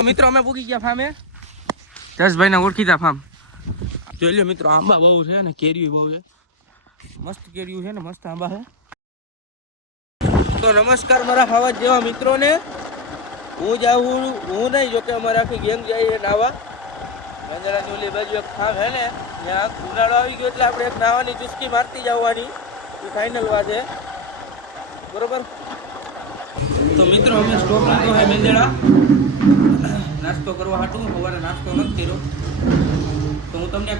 તો મિત્રો અમે પૂકી ગયા ફામે, જસભાઈ ના ઓળખીતા ફામ. જોઈ લો મિત્રો, આંબા બહુ છે ને કેરીઓ બહુ છે, મસ્ત કેરીઓ છે ને મસ્ત આંબા છે. તો નમસ્કાર મારા ખાવા જેવા મિત્રોને. હું જાઉં નહીં, જોકે અમારે આખી ગેંગ જાય નાવા. ગંજરાની ઓલી બાજુ એક ફામ હે ને, ત્યાં ઉનાળો આવી ગયો એટલે આપણે એક નાવાની ચુસ્કી મારતી જવાની, એ ફાઇનલ વાત છે. બરોબર. તો મિત્રો અમે સ્ટોપ લીધો છે મેંદડા નાસ્તો કરવા હાટું. સવારે નાસ્તો નથી કર્યો તો હું તમને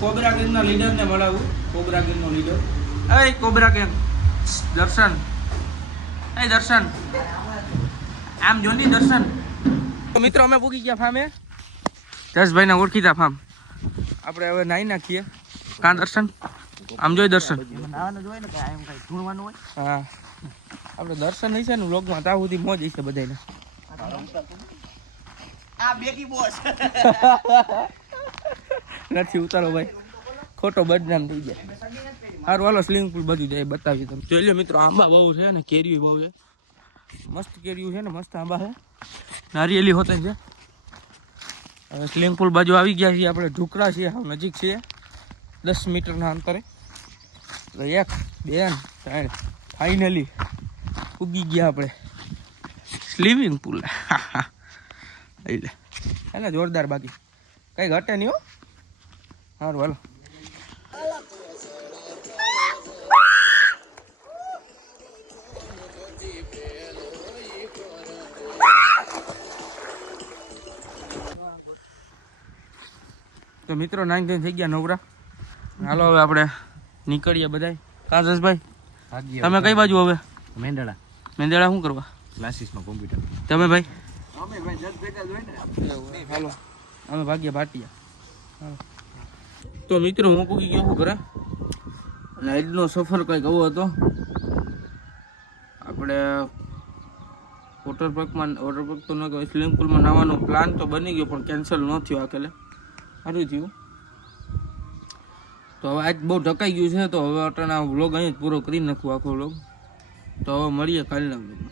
કોબરા ગેંગના લીડરને મળાવું. કોબરા ગેંગનો લીડર, એ કોબરા ગેંગ દર્શન. એ દર્શન, આમ જો ની દર્શન. તો મિત્રો અમે પૂકી ગયા ફામે, જસભાઈ ના ઓળખીતા ફામ. આપણે હવે નાઈ નાખીએ. કાં દર્શન? આમ જોઈ દર્શન. હા, આપણે દર્શન હશે ને વ્લોગમાં, ત્યાં સુધી મોજ હશે બધાને. નથી ઉતારો ભાઈ, ખોટો બદનામ થઈ જાય. સારું હાલો, સ્વિમિંગ પુલ બાજુ જાય બતાવી તમે. જોઈ લો મિત્રો, આંબા બહુ છે ને કેરીઓ બહુ છે, મસ્ત કેરીઓ છે ને મસ્ત આંબા છે, નારિયેલી હોતા છે. હવે સ્વિમિંગ પુલ બાજુ આવી ગયા છીએ આપણે. ઢુકડા છીએ, હા નજીક છીએ, 10 મીટરના અંતરે. 1 2 3 ફાઇનલી ઉગી ગયા આપણે સ્વિમિંગ પુલ. એટલે એને જોરદાર, બાકી કઈ ઘટે નહીં હો. સારું હાલો. તો મિત્રો 9 થઈ ગયા નવરા. હાલો હવે આપણે નીકળીએ બધા. કાજસભાઈ તમે કઈ બાજુ હવે? મેંદડા. મેંદડા શું કરવા? ક્લાસીસમાં કોમ્પ્યુટર. તમે ભાઈ? અમે ભાઈ જજ ભેગા જ હોય ને. હાલો અમે ભાગ્યા ભાટિયા. તો મિત્રો હું પૂકી ગયો છું ઘરે, અને આજનો સફર કંઈક એવો હતો. આપણે વોટર પાર્ક તો ન કહેવાય, સ્વિમિંગ પુલમાં નાવાનો પ્લાન તો બની ગયો પણ કેન્સલ ન થયો. આખેલે સારું થયું. તો હવે આજ બહુ ઢકાઈ ગયું છે, તો હવે અટાણા વ્લોગ અહીં જ પૂરો કરી નાખું, આખો વ્લોગ. તો હવે મળીએ કાલના વ્લોગમાં.